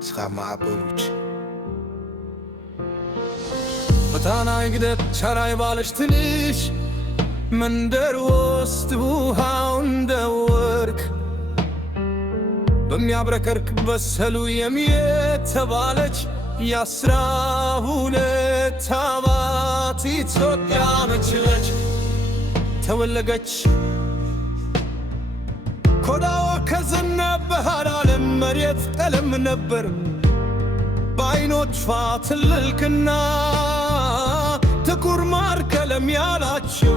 እስካማበሩች መታናይ ግደት ቻራይ ባለች ትንሽ መንደር ውስጥ ውሃው እንደ ወርቅ በሚያብረቀርቅ በሰሉ የተባለች የ12 ዓመት ኢትዮጵያ መችለች ተወለገች። ቆዳዋ ከዝናብ ባህር ዓለም መሬት ቀለም ነበር። በዓይኖቿ ትልልቅና ጥቁር ማር ቀለም ያላቸው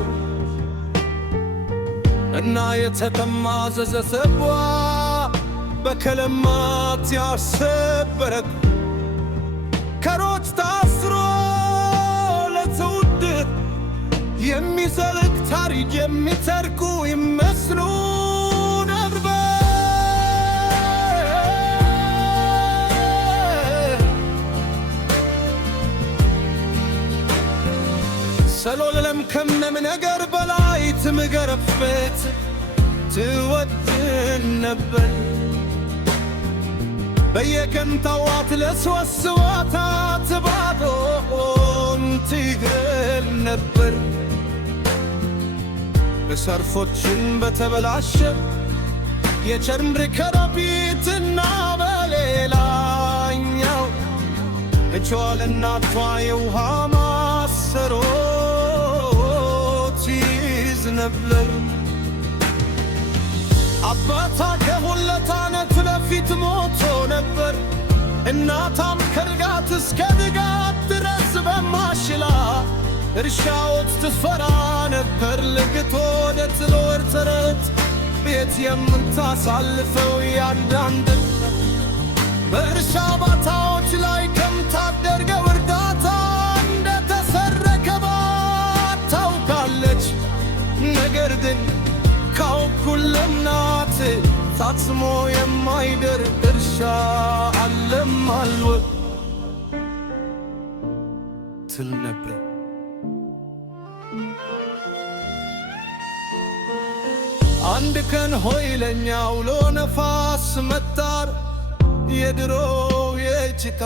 እና የተጠማዘዘ ፀጉሯ በቀለማት ያሰበረ ከሮች ታስሮ ለትውልድ የሚዘልቅ ታሪክ የሚተርኩ ይመስሉ ነበር። ሰሎለም ከምንም ነገር በላይ ትምገረፈት ትወድ ነበር። በየቀን ጠዋት ለ3 ሰዓታት ባዶን ትሄድ ነበር። በሰርፎችን በተበላሸ የቸርም ከረጢትና በሌላኛው እጇ ለእናቷ የውሃ ማሰሮ ትይዝ ነበር። አባቷ ከ2 ዓመት በፊት ሞቶ ነበር። እናቷም ከርጋት እስከ ንጋት ድረስ በማሽላ እርሻዎች ትሰራ ነበር። ልግቶ ወደ ትሎር ተረት ቤት የምታሳልፈው ያንዳንድ በእርሻ ቦታዎች ላይ ከምታደርገው እርዳታ እንደተሰረከባት ታውቃለች። ነገር ግን ካውኩለም ናት ታትሞ የማይደር እርሻ አለም አልወ ትል ነበር። አንድ ቀን ሆይለኛ ውሎ ነፋስ መጣር የድሮ የጭቃ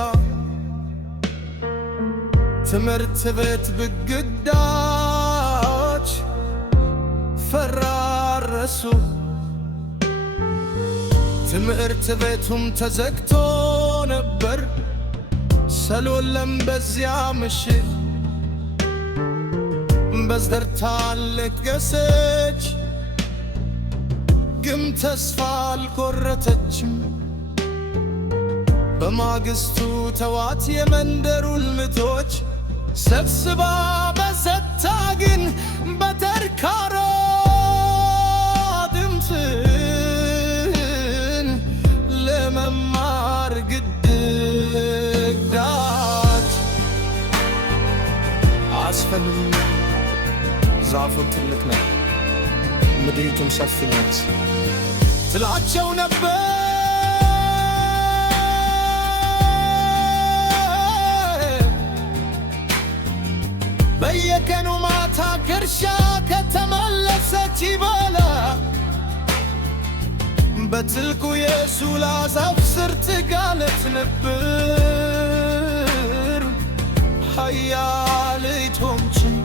ትምህርት ቤት ግድግዳዎች ፈራረሱ። ትምህርት ቤቱም ተዘግቶ ነበር። ሰሎለም በዚያ ምሽት በዝደርታ አለቀሰች፣ ግን ተስፋ አልቆረጠችም። በማግስቱ ተዋት የመንደሩን ልጆች ሰብስባ በሰታ ግን በተርካሮ ድምፅን ለመማር ግድግዳት አስፈልም። ዛፉ ትልቅ ነው፣ ምድሪቱም ሰፊ ናት ትላቸው ነበር። በየቀኑ ማታ ከእርሻ ከተመለሰች በኋላ በትልቁ የሱላ ዛፍ ስር ትጋለት ነበር። ኃያልቶችን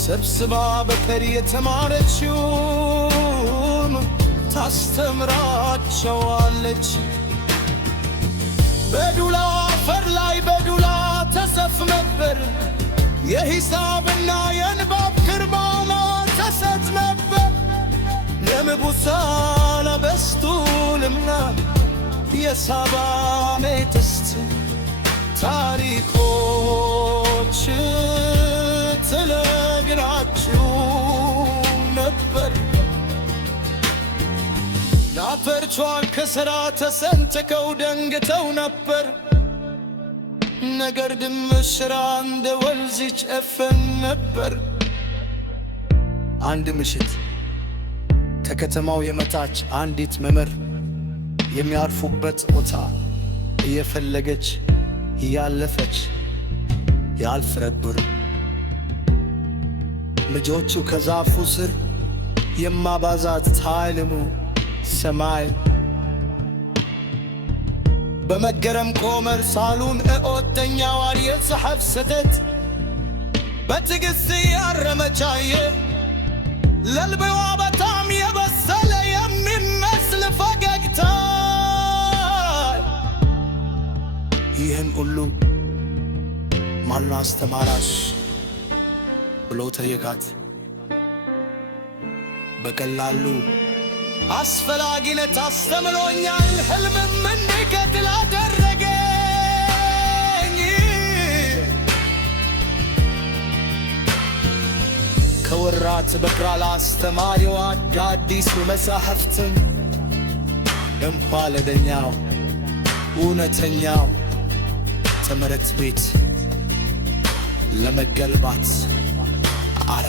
ሰብስባ በቀሪ የተማረችውን ታስተምራቸዋለች። በዱላ አፈር ላይ በዱላ ተሰፍ ነበር። የሂሳብና የንባብ ክርባና ተሰጥ ነበር። የምቡሳና በስቱልምና የሳባ ሜትስት ታሪኮች ትነግራችሁ ነበር። ላፈርቿን ከሥራ ተሰንጥቀው ደንግተው ነበር። ነገር ግን ምሽራ እንደ ወንዝ ይጨፈን ነበር። አንድ ምሽት ከከተማው የመጣች አንዲት መምህር የሚያርፉበት ቦታ እየፈለገች እያለፈች ያልፍ ነበር። ልጆቹ ከዛፉ ስር የማባዛት ታልሙ ሰማይ በመገረም ቆመር ሳሉን እኦተኛዋን የጽሐፍ ስተት በትዕግሥት ያረመቻየ ለልቤዋ በጣም የበሰለ የሚመስል ፈገግታ ይህን ሁሉ ማን አስተማራሽ ብሎ ጠየቃት። በቀላሉ አስፈላጊነት አስተምሮኛል ሕልምም እንድቀጥል አደረገኝ። ከወራት በቅራ ላስተማሪዋ አዳዲሱ መጻሕፍትን እንኳ ለደኛው እውነተኛው ትምህርት ቤት ለመገልባት አረ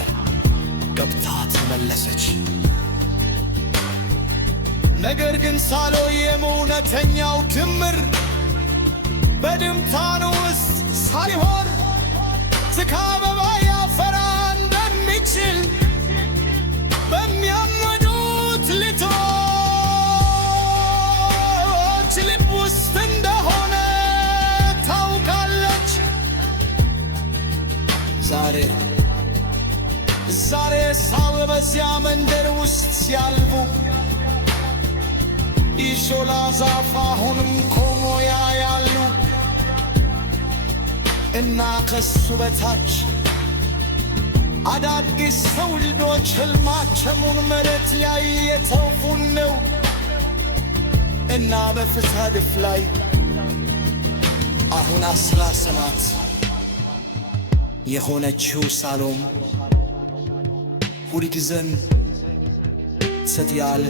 ገብታ ተመለሰች። ነገር ግን ሳሎሜም እውነተኛው ክምር በድምታኑ ውስጥ ሳይሆን ከአበባ ያፈራ እንደሚችል በሚያምኑት ልጆች ልብ ውስጥ እንደሆነ ታውቃለች። ዛሬ ሳው በዚያ መንደር ውስጥ ሲያልፉ የሾላ ዛፍ አሁንም ቆሞ ያያሉ እና ከሱ በታች አዳዲስ ትውልዶች ሕልማቸውን መሬት ላይ የተፉን ነው እና በፍሳድፍ ላይ አሁን 17 የሆነችው ሳሎም ሁልጊዜም ስትያል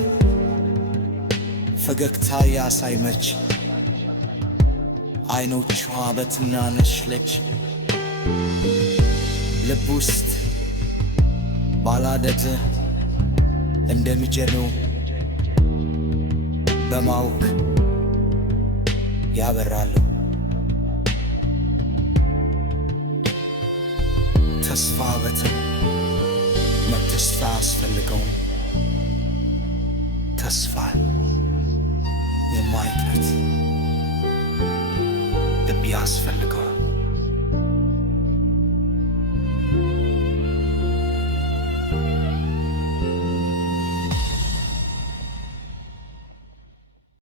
ፈገግታ ያሳይመች አይኖቿ በትናንሽ ልጅ ልብ ውስጥ ባላደገ እንደሚጀኑ በማወቅ ያበራሉ። ተስፋ በትን ተስፋ አስፈልገውም ተስፋ የማይቀር ልብ ያስፈልገው